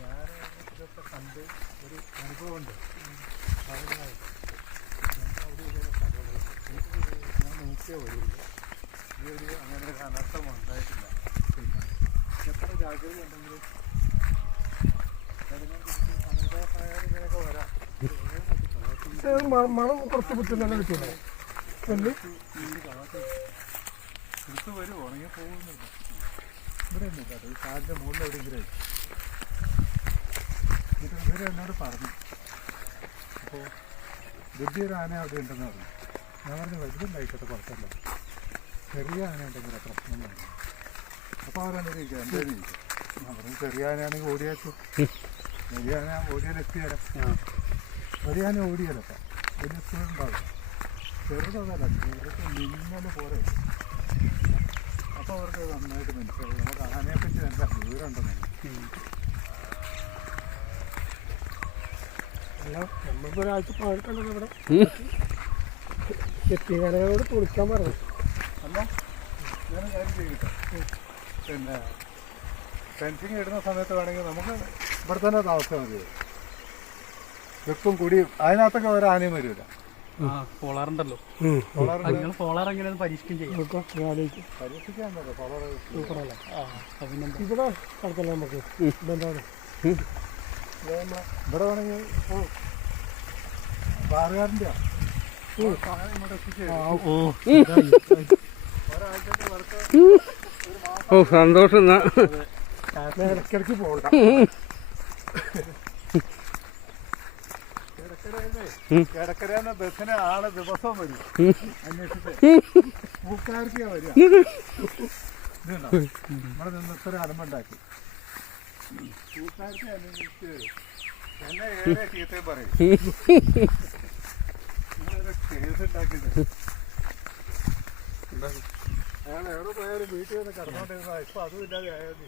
ഞാൻ ഇതൊക്കെ കണ്ട് ഒരു അനുഭവമുണ്ട്. ഞാൻ നോക്കിയേ വരുള്ളൂ. ഈ ഒരു അങ്ങനെ ഒരു അനർത്ഥം ഉണ്ടായിട്ടില്ല. പിന്നെ എത്ര ജാഗ്രത ഉണ്ടെങ്കിലും ഇങ്ങനെയൊക്കെ വരാം. മണം കുറച്ച് കുത്തുന്ന കിട്ടിയില്ലേ എടുത്ത് വരും, ഉണങ്ങി പോകുന്നില്ല. ഇവിടെ ഒന്നും കേട്ടോ, ഈ കാടിൻ്റെ മുകളിൽ എവിടെയെങ്കിലും ഇവർ എന്നോട് പറഞ്ഞു. അപ്പോൾ വലിയൊരു ആന അവിടെ ഉണ്ടെന്ന് പറഞ്ഞു. ഞാൻ പറഞ്ഞു വലുതുണ്ടായിക്കോട്ടെ, കുഴപ്പമില്ല, ചെറിയ ആന ഉണ്ടെങ്കിൽ പ്രശ്നം വേണം. അപ്പോൾ അവരെന്നെ ചോദിക്കുക എന്തായാലും ചോദിക്കും. ഞാൻ പറഞ്ഞു ചെറിയ ആനയാണെങ്കിൽ ഓടിയാച്ചു, വലിയ ആന ഓടിയാൽ എത്തിയാലും വലിയ ആന ഓടിയാലപ്പം വലിയ സ്പീഡുണ്ടാവില്ല. ചെറുതല്ല, ചെറുത് മിന്നല് പോലെ. അപ്പോൾ അവർക്ക് നന്നായിട്ട് മനസ്സിലായി നമുക്ക് ആനയെപ്പറ്റി നല്ല ദൂരമുണ്ടെന്ന്. അല്ല നമ്മളിപ്പൊരാഴ്ച പാടിക്കണ്ടല്ലോ ഇവിടെ എത്തിക്കാനോട് പൊളിക്കാൻ പറഞ്ഞു. അല്ല ഞാൻ കാര്യം ചെയ്യട്ടെ, പിന്നെ ഫെൻസിങ് ഇടുന്ന സമയത്ത് വേണമെങ്കിൽ നമുക്ക് ഇവിടെ തന്നെ താമസം മതി. വെക്കും കുടിയും അതിനകത്തൊക്കെ ഒരു ആനയും വരില്ല. പോളാറുണ്ടല്ലോ, പോളാർ എങ്ങനെയാണ് പരീക്ഷിക്കുകയും ചെയ്യാം. പരീക്ഷിക്കാൻ ഇവിടെ കടത്തല്ലേ നമുക്ക് ഇതെന്താണ് ഇവിടെ വേണമെങ്കിൽ ബാറുകാരൻ്റെ ഒരാഴ്ചത്തെ വർക്ക് സന്തോഷം. ഇടയ്ക്കിടയ്ക്ക് പോകണ്ട. കിടക്കരയെന്ന ബസ്സിന് ആള് ദിവസവും വരും അന്വേഷിച്ച്. പൂക്കാർക്കാ വരിക. ഇതുണ്ടോ ഇവിടെ നിന്ന് ഇത്ര അലമ്പുണ്ടാക്കി. പൂക്കാർക്ക് അന്വേഷിച്ച് വരും. എന്നെ ഏറെ ചീത്തയും പറയും. നിങ്ങളൊരു കേസ് ഉണ്ടാക്കിയത് അയാൾ എവിടെ പോയാലും വീട്ടിൽ വന്ന് കിടന്നോണ്ടിരുന്ന ഇപ്പൊ അതും ഇല്ലാതെ ആയത്.